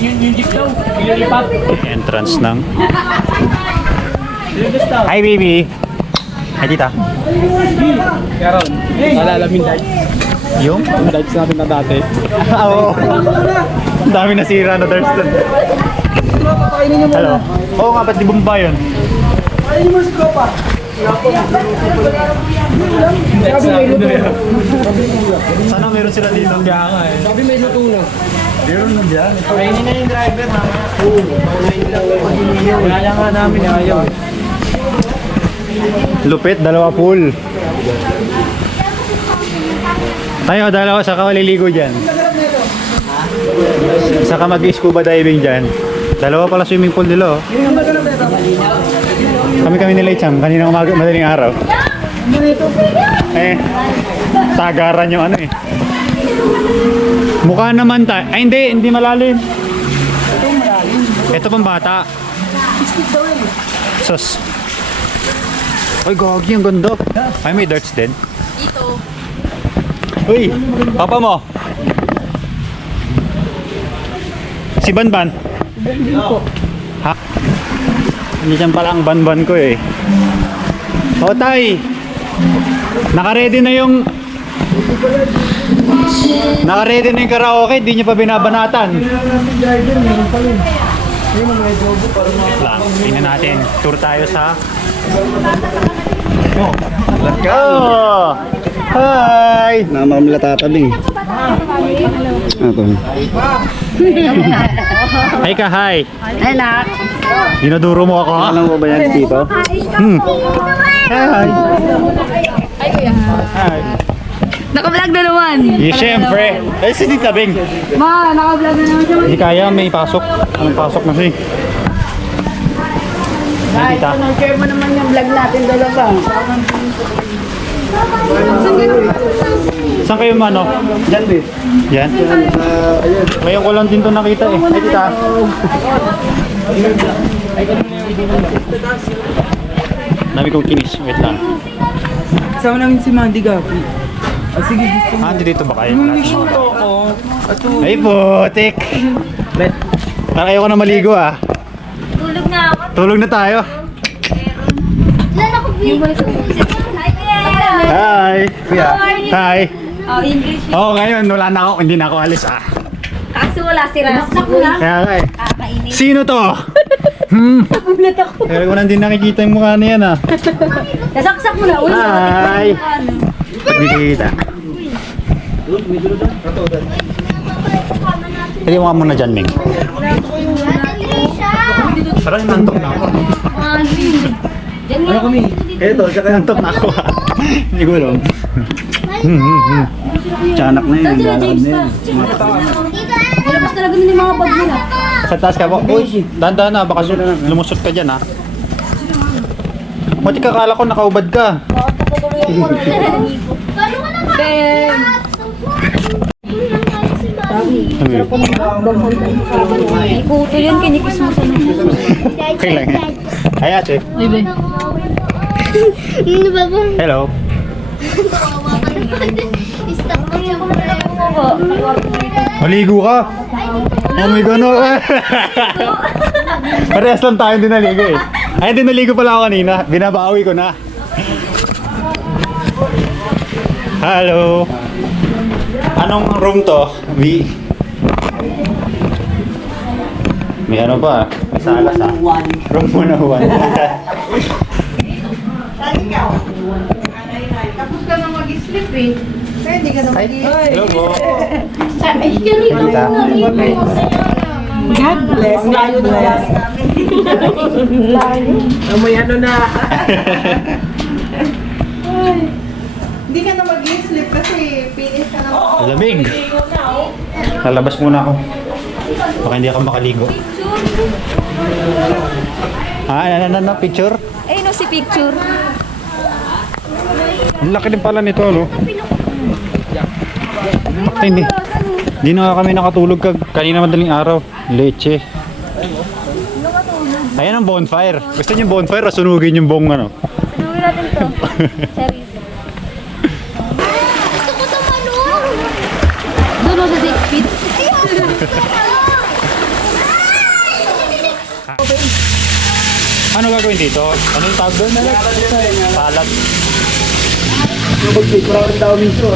Yung jeep daw. Ililipat. Entrance ng... Hi, baby! Hi, tita. Karon, nalalamin dahil. Yung? Dahil natin na dati. Oo. Ang dami nasira na darts doon. Hello? Oo nga, ba't di bumaba yun? Kainin mo si Copa. Sana meron sila dito? Kaya nga eh. Sabi may luto na. Meron na dyan. Kainin na yung driver, mama. Kaya nga namin, ayaw. Lupit, dalawa pool. Tayo, dalawa, saka maliligo dyan. Saka mag-scuba diving dyan. Dalawa pala swimming pool nila, oh. Kami nila Icham, kanina umaga, madaling araw. Sagaran yung ano eh. Mukha naman tayo. Ay, hindi malalim. Ito pang bata. Sus. Ay, gagi, ang ganda. Ay, may darts din. Dito. Uy, papa mo. Si Banban. Ha? Hindi dyan pala ang Banban ko eh. O, tay. Naka-ready na yung karaoke. Hindi nyo pa binabanatan. Lang, tingnan natin. Tour tayo sa... Oh, let's go! Hi! Namamla tatabing. Ito. Hi ka, hi! Ay, nak. Dinaduro mo ako, ha? Alam mo ba yan dito? Hi! Ay, kuya. Hi! Naka-vlog na naman. Siyempre! Ay, si Tita Bing! Ma, naka-vlog na naman siya. Hindi kaya, may pasok. Anong pasok na siya? Ay, Tita. Share mo naman yung vlog natin dalawa. Saan kayo mano? Diyan din. Yan? Ngayon ko lang din to nakita eh. Ay, Tita. Dami kong kinis. Wait lang. Kasama namin si Mandy Gabi. Ah, sige, gusto mo. Dito ba kayo? Mission to ako. Ato. Ay, putik! Parang ayoko na maligo, ah. Tulog na ako. Tulog na tayo. Ilan ako, Vic? Hi! Kuya. Hi! Oh, English. Oo, ngayon, wala na ako. Hindi na ako alis, ah. Kaso wala si Ras. Kaya nga eh. Kakainin. Sino to? Nagulat ako. Kaya ko nang din nakikita yung mukha niyan, ah. Nasaksak mo na. Uy, Hi! Nakikita. Hindi mo muna dyan, Ming. Parang nantok na ako. Ano kami? Ito, tsaka yung Nantok na ako, ah. Hindi ko alam. tiyanak na yun. Lalakad na yun. Nilabas talaga nila yung mga bag nila. Sa taas ka po. Uy, dahan-dahan na. Baka lumusot ka dyan, ha. Mati kakala ko nakaubad ka. Ben! Ikuto yun, kinikis mo sa nung. Okay lang yan. Ay, ate. Bebe. Hello. Maligo ka? Oh my God, no. Parehas lang tayo din naligo eh. Ay, din naligo pala ako kanina. Binabawi ko na. Hello. Anong room to? May ano ba? May salas ah. Room 101. Tapos ka na mag-sleep eh. Kaya hindi ka na mag-sleep. Hello po. God bless. God bless. Amoy ano na. Hindi ka na mag-sleep kasi finish ka na. Lamig. Lalabas muna ako. Baka hindi ako makaligo. Ano, picture? Ay, no, si picture. Ang laki din pala nito, no? Ay, hindi na kami nakatulog kanina madaling araw. Leche. Ayan ang bonfire. Gusto niyo yung bonfire o sunugin yung bong ano? Sunugin natin to. Cherry. Gusto ko tumalong! Doon o sa 6 feet. Ano gagawin dito? Ano yung tawag doon? Salad. Parang daw minso.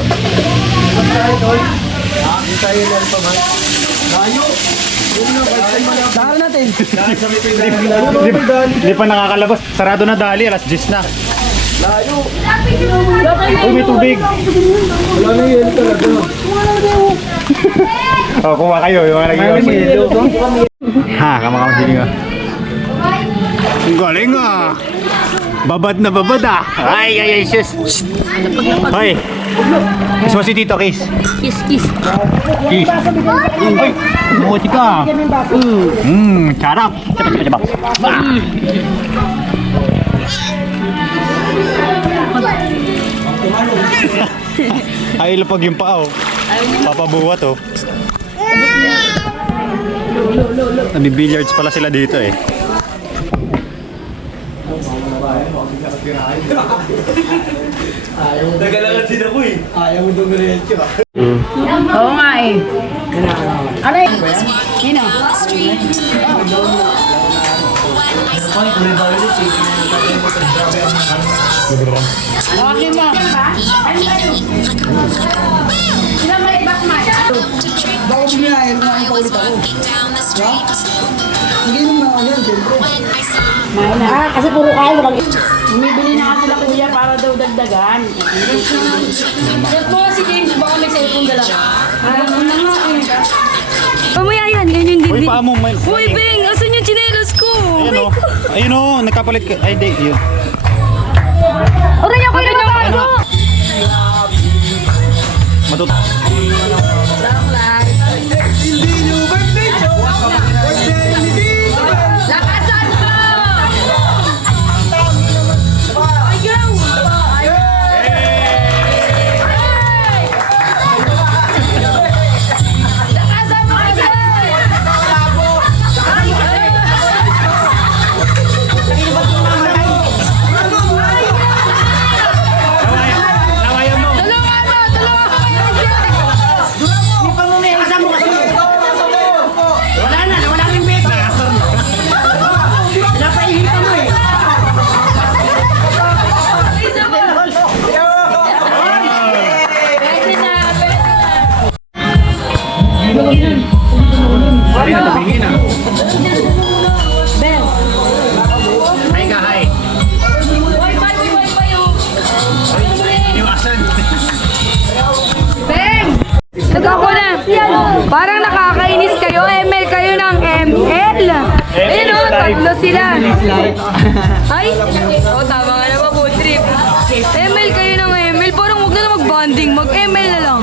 Dahil natin. Hindi pa nakakalabas. Sarado na dali. Alas 10 na. Uy, may tubig. Wala na yun talaga. Oh, kuha kayo. Yung mga nag-iwas. Ha, kamakamahiling ah. Ang galing ah. Babad na babad ah. Ay, sis. Hoy. Kiss mo si Tito, kiss. Kiss, kiss. Kiss. Uy, buti ka. Sarap. Coba. Ay, lapag yung paa oh. Papabuhat oh. Nabibilliards pala sila dito eh. Nagalangan din ako eh. Ayaw mo doon diretso. Oo nga eh. Ano yun? Sino? Okay ba? Sila may bakman. Baka bumiyahin na ang paulit ako. Hindi naman ako yan, siyempre. Kasi puro kayo. Bumibili na ako na kuya para daw dagdagan. Check mo si James, baka may cellphone dala. Ano nga eh. Mamaya yan, yan yung Uy, dibdib. paa mo. Uy, Beng, asan yung tsinelas ko? Ayun oh. Ayun oh, nagkapalit ka. Ay, di. Yun. Aray ako yung nakaso! Matut... Lakasan mo! Ayaw! Lakasan mo kasi! Nawayan mo. Tulungan mo! Tulungan mo! Pwede na! Dali na, tumingin ah. Ben! Hi ka, hi. Wi-Fi oh! Iniwasan. Beng! Nagako na! Parang nakakainis kayo. ML kayo ng ML. Ayun o, tatlo sila. Ay! Oo, tama nga naman po, trip. ML kayo ng ML. Parang huwag na lang mag-bonding. Mag-ML na lang.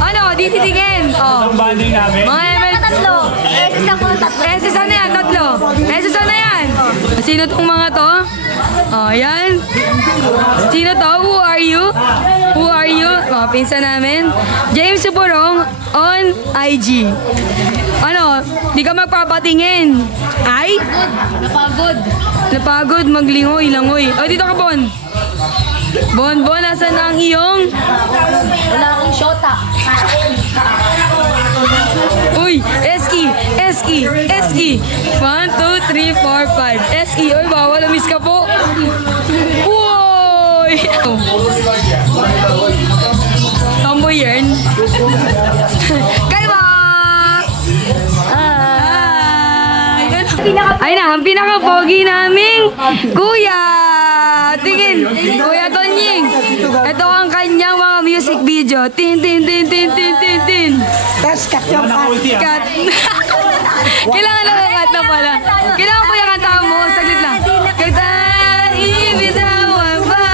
Ano, di titingin. Oh. Ang banding namin. Mga ML. Tatlo. Isang ko tatlo. Isa na yan, tatlo. Isa na yan. Sino tong mga to? Oh, yan. Sino to? Who are you? Who are you? Oh, pinsan namin. James Suporong on IG. Ano? Di ka magpapatingin. Ay? Napagod. Napagod, maglingoy-langoy. Oh, dito ka, Bon. Bon, nasan na ang iyong? Wala akong shota. Uy, SE. 1, 2, 3, 4, 5. SE, oy, bawal, miss ka po. Uy! Tomboy yan. Kayo ba? Ay na, ang pinaka-pogi naming kuya. Tingin, Kuya Tonying. Ito ang kanyang mga music video. Tin, tin, tin, tin, tin, tin, tin. Tapos cut yung cut. Cut. Kailangan na cut na pala. Kailangan ko yung kanta mo. Saglit lang. Kata, ibitawa ba?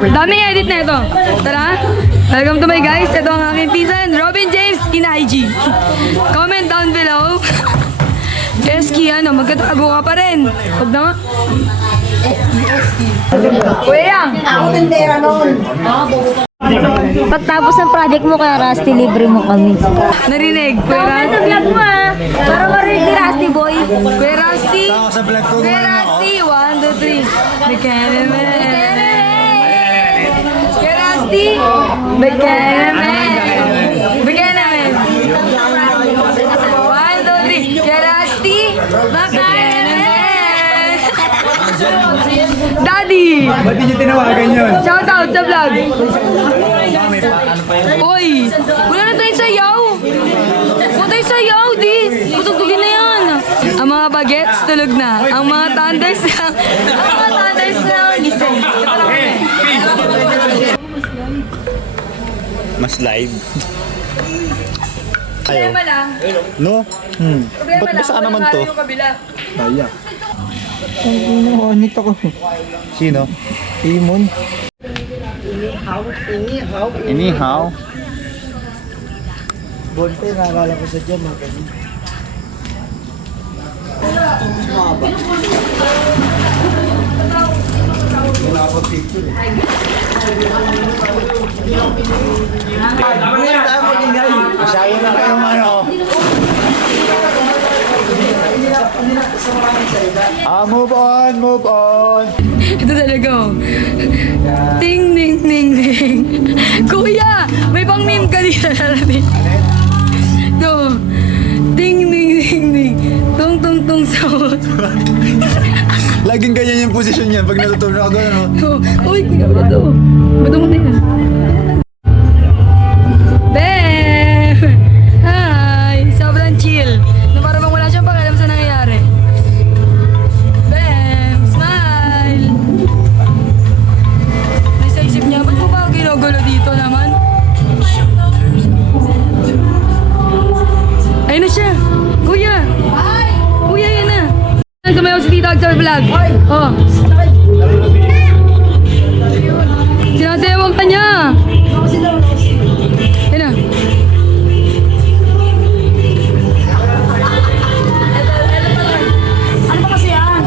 Daming edit na ito. Tara. Welcome to my guys. Ito ang aking pinsan, Robin James in IG. Comment down below. Eski, ano, magkatago ka pa rin. Huwag na nga. Kuya Yang. Ako tindera noon. Pagtapos ng project mo kaya Rusty, libre mo kami. Narinig, Kuya Rusty. Sa vlog mo ah. Para marinig ni Rusty, boy. Kuya Rusty. Sa vlog ko. Kuya Rusty, 1, 2, 3. Bikini. Kuya Rusty. Bikini. Bikini. 1, Pogi! Ba't di nyo tinawagan yun? Shout out sa vlog! Uy! Wala na tayong sayaw! Wala tayong sayaw, di! Putugtugin na yan! Ang mga bagets, tulog na. Ang mga thunders lang. Ang mga thunders lang. Gising. Ito lang kami. Mas live. Problema lang. No? Problema Ba't lang. basa naman walang to? halo yung kabila. Kaya. Ano, anit ako. Sino? Imon. Inihaw. Bonte, naalala ko sa dyan, mga ganun. Masyaya na kayong ano. Move on, move on. Ito talaga oh. Ting, ning, ning, ning. Kuya! May pang meme ka dito narating. Ito. Ting, ning, ning, ning. Tung, tung, tung, sound. Laging ganyan yung posisyon niyan pag natutunan ako doon. Uy, kuya, ba't ito? Ba't mo tingnan? Bam! Hi! Sobrang chill. Na parang wala siyang pakialam sa nangyayari. Bam! Smile! Nasa isip niya, ba't mo ba ako ginugulo dito naman? Ayun na siya! Kuya! Kuya, yan na! Sumayaw si Tita Agsar Vlog. Oh. Sinasayawan ka niya. Yan na. Ano ba kasi yan?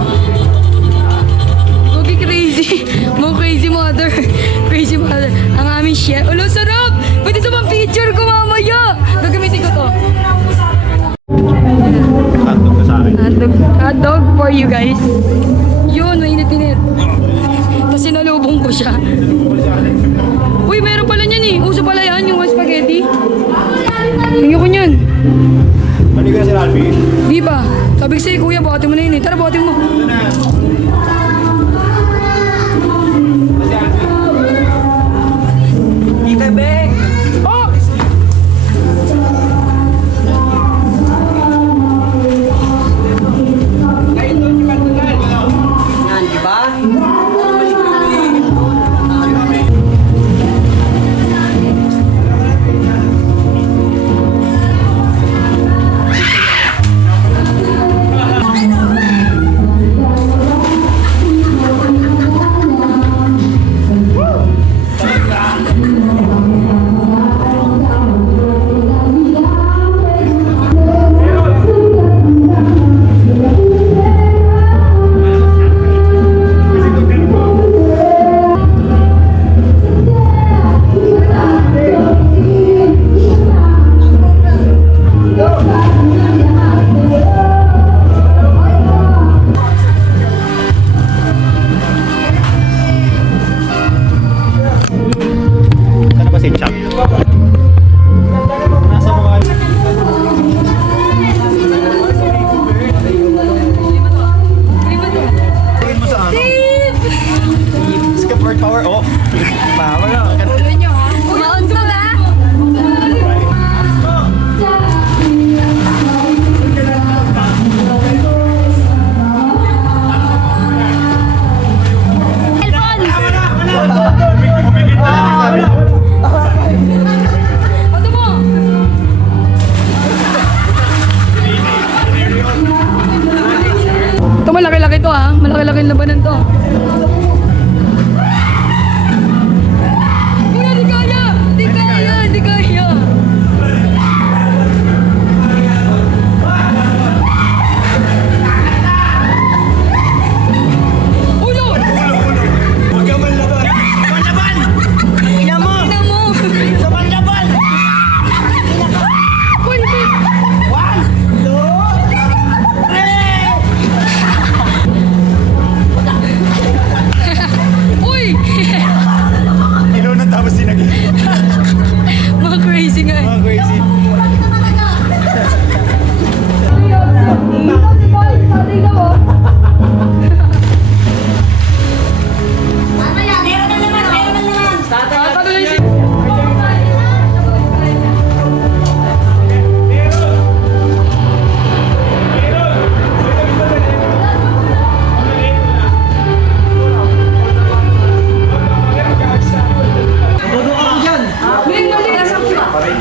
Okay, crazy. Mo crazy mother. Crazy mother. Ang aming chef. Ulo, sarap! Pwede ito bang picture ko mamaya? Gagamitin ko to. Hotdog ka sa akin. Hotdog for you guys. Yun, mainit-init. Tapos sinalubong ko siya. Uy, meron pala niyan eh. Uso pala yan, yung spaghetti. Tingnan ko niyan. Mali ka si Alvin. Di ba? Sabi ko sa'yo, kuya, buhatin mo na yun eh. Tara, buhatin mo. Kita, Beng! Oh! Yan, di ba?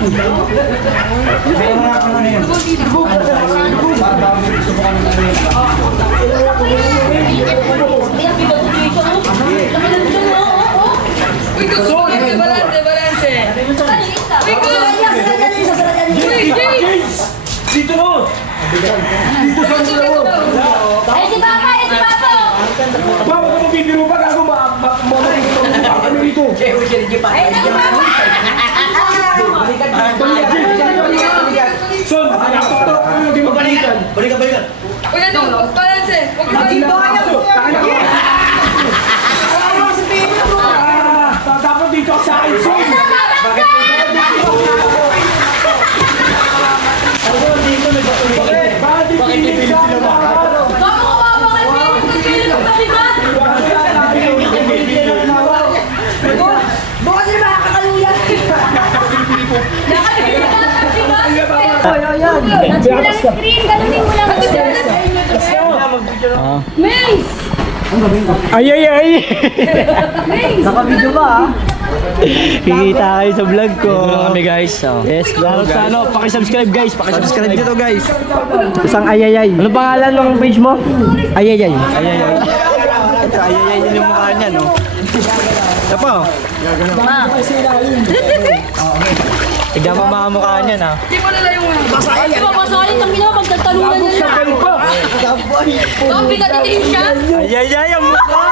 Uy, gusto balance. Uy, Uy, James! Dito na! Ay, si Papa! Ay, si Papa! Bawa ka mabibiro pa gago ano rito? Ay, si Papa! Son, hindi mo balikan. Balikan. Uy, ano? Balance! Huwag mo Dapat dito sa akin, Son! Bakit pipilit sila mga? Baka kawawa kay Papa! Pagkakilig ang taliban! Bukas na makakaluyan! Nakalimutan ang taliban! Nasa lang screen! Ganunin mo lang! Mace! Ay! Mace! Naka-video ba ah? Kikita kayo sa vlog ko. Ito lang kami guys. Oh. Yes, Lalo sa ano, paki-subscribe guys, paki-subscribe dito guys. Isang ayayay. Ano pangalan ng page mo? Ayayay. Ayayay. Ito, ayayay yun yung mukha niya, no? Ito pa, oh. Tignan mo mga mukha niya, na. Hindi mo nila yung mga. Di ba pasahin ang ginawa pagtatalunan na lang? Baka pinatitiin siya? Ayayay ang mukha!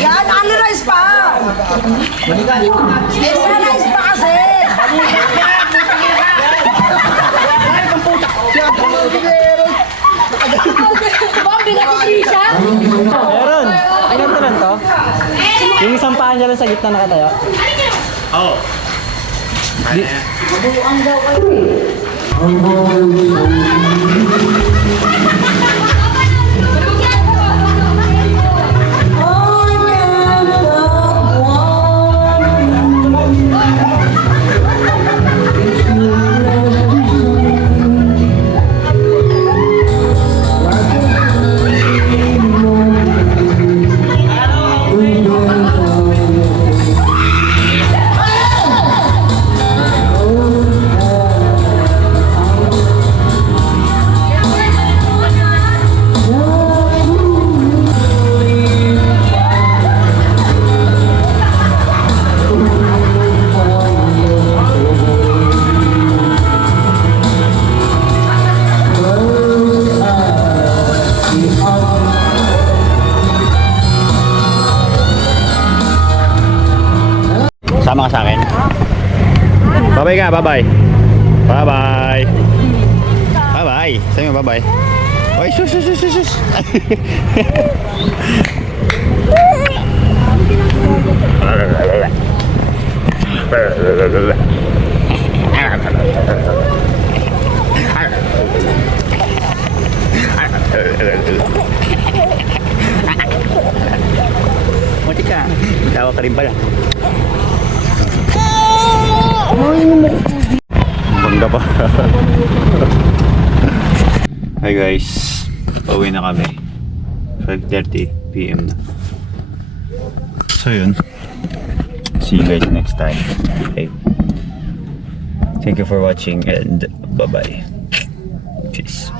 Yan, analyze pa! Analyze pa kasi! Baka pinatitiin siya? Meron! Ilan to lang to? Yung isang paa niya lang sa gitna nakatayo? Sama ka sa akin. Bye-bye ka, bye-bye. Bye-bye. Bye-bye. Sabi mo bye-bye. Oy, sus. Muti ka. Tawa ka rin pala. Bangga pa. Hi guys. Pauwi na kami. 5:30 PM na. So yun. See you guys next time. Okay. Thank you for watching and bye-bye. Peace.